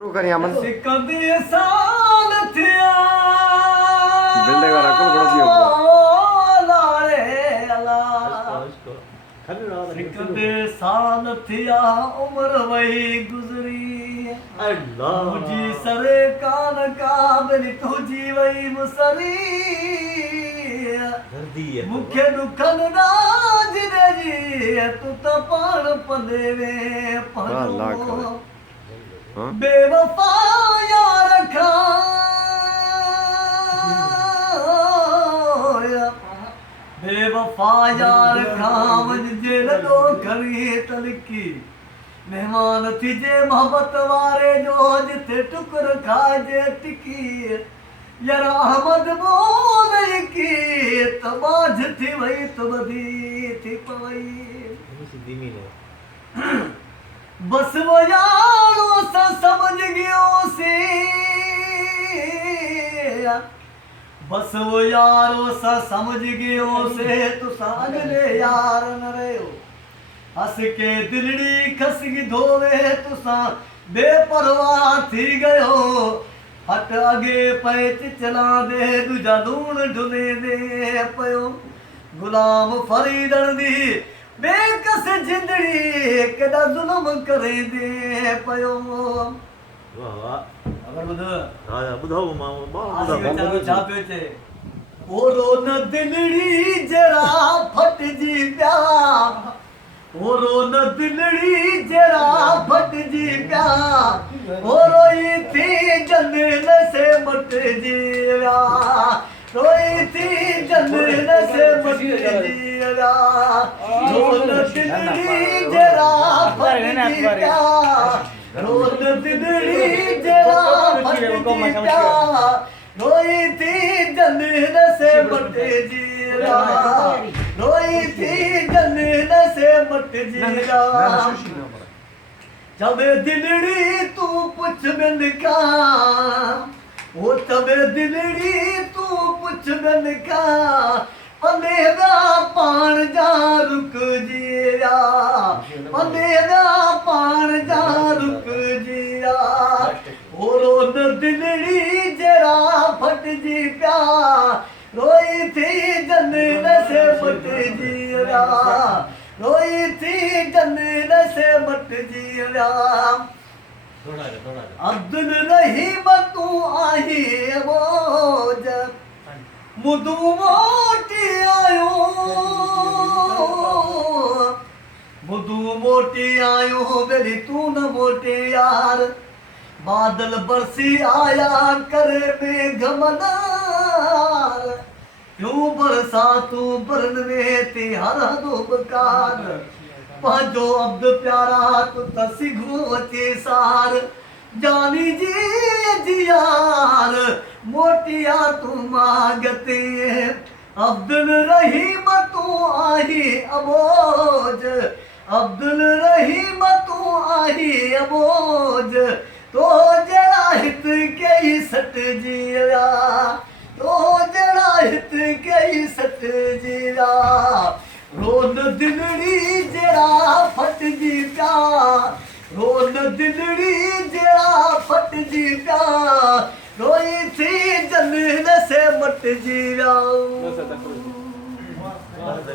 शुरू करिए अमन कदे साल थिया बिल्डे का रखल करो दियो लाले अला कदे साल थिया उम्र वही गुजरी अल्लाह मुझी सरे कान काबिल तुझी वही मुसरी मुखे दुखन राज रे जी तू तो पाण पले वे अल्लाह पाणो करे। हाँ? बेवफा यार बेवफा यार खावज जे लॻो घणी तलकी मेहमान थी जे मोहब्बत वारे जो जिथे टुकर खाजे टिकी यार अहमद बोल की तबाज थी वई तबदी थी पवई बस वो यारो सा समझ गयो से बस वो यारो सा समझ गयो से तू सागले यार न रहो हस के दिलड़ी खसगी धोवे तुसा बेपरवाह थी गयो हट अगे पैच चला दे दूजा लूण ढुले दे पयो गुलाम फरीदन दी बेकस जिंदड़ी केॾा ज़ुल्म करे दे पयो अगर ॿुध ॿुधाओ मां वीचारो छा पियो चए ओरो न दिलड़ी जरा फटजी पिया ओरो न दिलड़ी जरा फटजी पिया रोई थी जंगल से मटजी विया रोई थी जंगल से मटजी विया रोन दिलड़ी जरा फटजी पिया रोन दिलड़ी जरा फटजी पिया रोई थी जंगल से मटजी विया रोई थी जंगल से मटजी विया जब दिलड़ी तू पुछ बिन का वो तब दिलड़ी तू पुछ बिन का पनेगा पाण जा रुक जिया पनेगा पाण जा रुक जिया ओरो न दिलड़ी जरा फटजी पिया रोई थी जंगल से मटजी विया रोई थी जंगल से मटजी विया अब्दुल रहीम तू आई बोझ मुदू मोटी आयो मुदू मोटी आयो मेरी तू न मोटे यार बादल बरसी आया करे मेघमदार क्यों बरसा तू बरन में तिहार दो बकार पांचो अब्द प्यारा तू तसिगो अचे सार जानी जी जियार मोटिया तू मांगते अब्दुल रहीम तू आई अबोज अब्दुल रहीम तू आई अबोज तो जड़ा हित के सट जिया तो जड़ा हित के सट जिया रोन दिलड़ी जड़ा फटजी पिया रोन दिलड़ी जड़ा फटजी पिया रोई थी जंगल से मटजी विया